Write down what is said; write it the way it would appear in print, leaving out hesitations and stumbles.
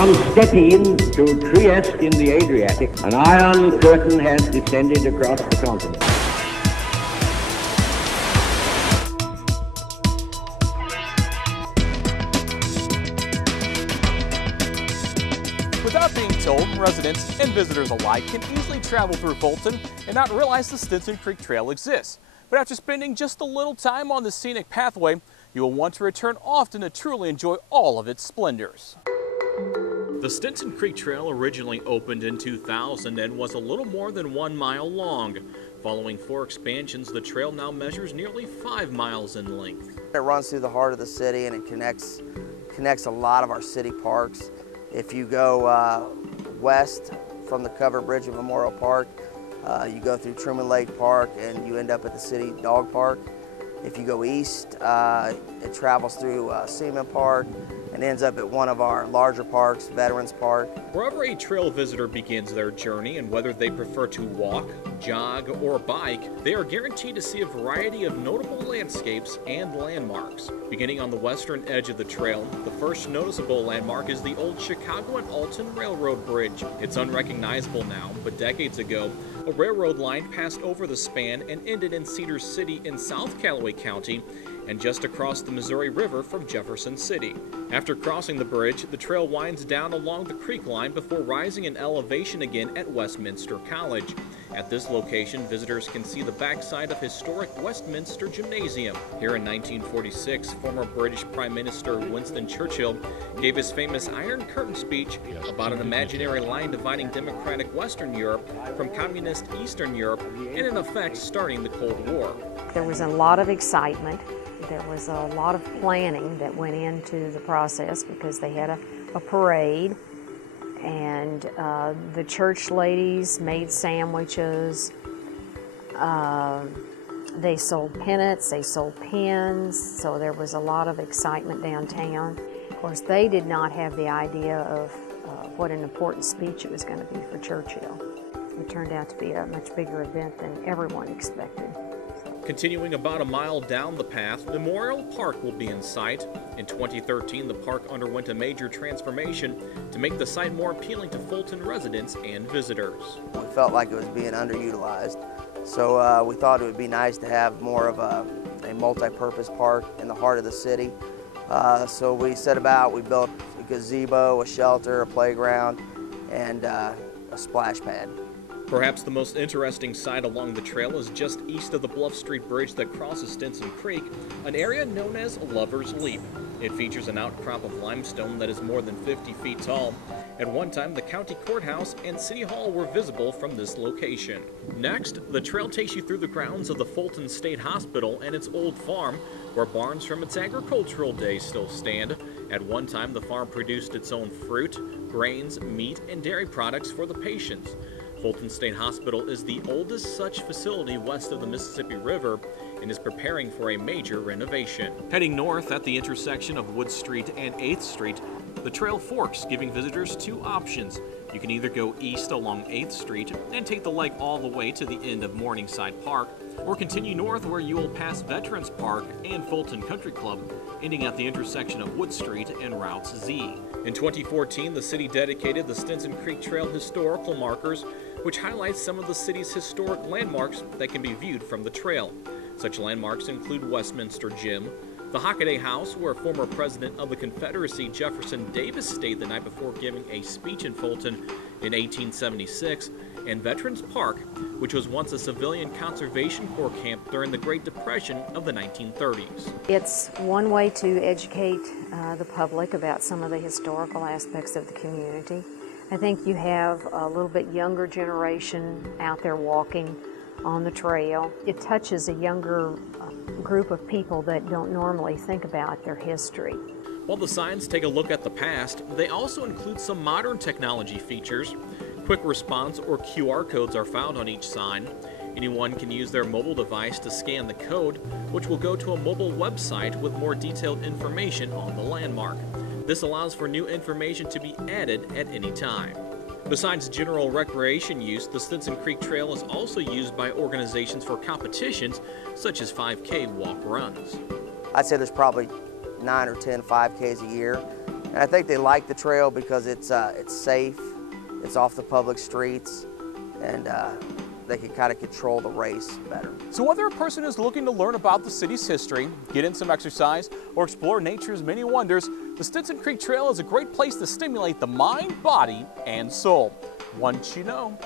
From Stettin to Trieste in the Adriatic, an iron curtain has descended across the continent. Without being told, residents and visitors alike can easily travel through Fulton and not realize the Stinson Creek Trail exists. But after spending just a little time on the scenic pathway, you will want to return often to truly enjoy all of its splendors. The Stinson Creek Trail originally opened in 2000 and was a little more than 1 mile long. Following 4 expansions, the trail now measures nearly 5 miles in length. It runs through the heart of the city and it connects a lot of our city parks. If you go west from the covered bridge of Memorial Park, you go through Truman Lake Park and you end up at the city dog park. If you go east, it travels through Seaman Park and ends up at one of our larger parks, Veterans Park. Wherever a trail visitor begins their journey, and whether they prefer to walk, jog, or bike, they are guaranteed to see a variety of notable landscapes and landmarks. Beginning on the western edge of the trail, the first noticeable landmark is the old Chicago and Alton Railroad Bridge. It's unrecognizable now, but decades ago, a railroad line passed over the span and ended in Cedar City in South Callaway County and just across the Missouri River from Jefferson City. After crossing the bridge, the trail winds down along the creek line before rising in elevation again at Westminster College. At this location, visitors can see the backside of historic Westminster Gymnasium. Here in 1946, former British Prime Minister Winston Churchill gave his famous Iron Curtain speech about an imaginary line dividing democratic Western Europe from communist Eastern Europe and in effect starting the Cold War. There was a lot of excitement. There was a lot of planning that went into the process because they had a parade, and the church ladies made sandwiches. They sold pennants, they sold pins, so there was a lot of excitement downtown. Of course, they did not have the idea of what an important speech it was going to be for Churchill. It turned out to be a much bigger event than everyone expected. Continuing about a mile down the path, Memorial Park will be in sight. In 2013, the park underwent a major transformation to make the site more appealing to Fulton residents and visitors. We felt like it was being underutilized, so we thought it would be nice to have more of a multi-purpose park in the heart of the city. So we set about, we built a gazebo, a shelter, a playground, and a splash pad. Perhaps the most interesting site along the trail is just east of the Bluff Street Bridge that crosses Stinson Creek, an area known as Lover's Leap. It features an outcrop of limestone that is more than 50 feet tall. At one time, the county courthouse and city hall were visible from this location. Next, the trail takes you through the grounds of the Fulton State Hospital and its old farm, where barns from its agricultural days still stand. At one time, the farm produced its own fruit, grains, meat, and dairy products for the patients. Fulton State Hospital is the oldest such facility west of the Mississippi River and is preparing for a major renovation. Heading north at the intersection of Wood Street and 8th Street, the trail forks, giving visitors 2 options. You can either go east along 8th Street and take the lake all the way to the end of Morningside Park, or continue north where you will pass Veterans Park and Fulton Country Club, ending at the intersection of Wood Street and Routes Z. In 2014, the city dedicated the Stinson Creek Trail historical markers, which highlights some of the city's historic landmarks that can be viewed from the trail. Such landmarks include Westminster Gym, the Hockaday House, where former President of the Confederacy Jefferson Davis stayed the night before giving a speech in Fulton in 1876, and Veterans Park, which was once a civilian conservation corps camp during the Great Depression of the 1930s. It's one way to educate the public about some of the historical aspects of the community. I think you have a little bit younger generation out there walking on the trail. It touches a younger group of people that don't normally think about their history. While the signs take a look at the past, they also include some modern technology features. Quick response or QR codes are found on each sign. Anyone can use their mobile device to scan the code, which will go to a mobile website with more detailed information on the landmark. This allows for new information to be added at any time. Besides general recreation use, the Stinson Creek Trail is also used by organizations for competitions such as 5K walk runs. I'd say there's probably 9 or 10 5Ks a year. And I think they like the trail because it's safe, it's off the public streets, and they can kind of control the race better. So whether a person is looking to learn about the city's history, get in some exercise, or explore nature's many wonders, the Stinson Creek Trail is a great place to stimulate the mind, body, and soul. Once you know,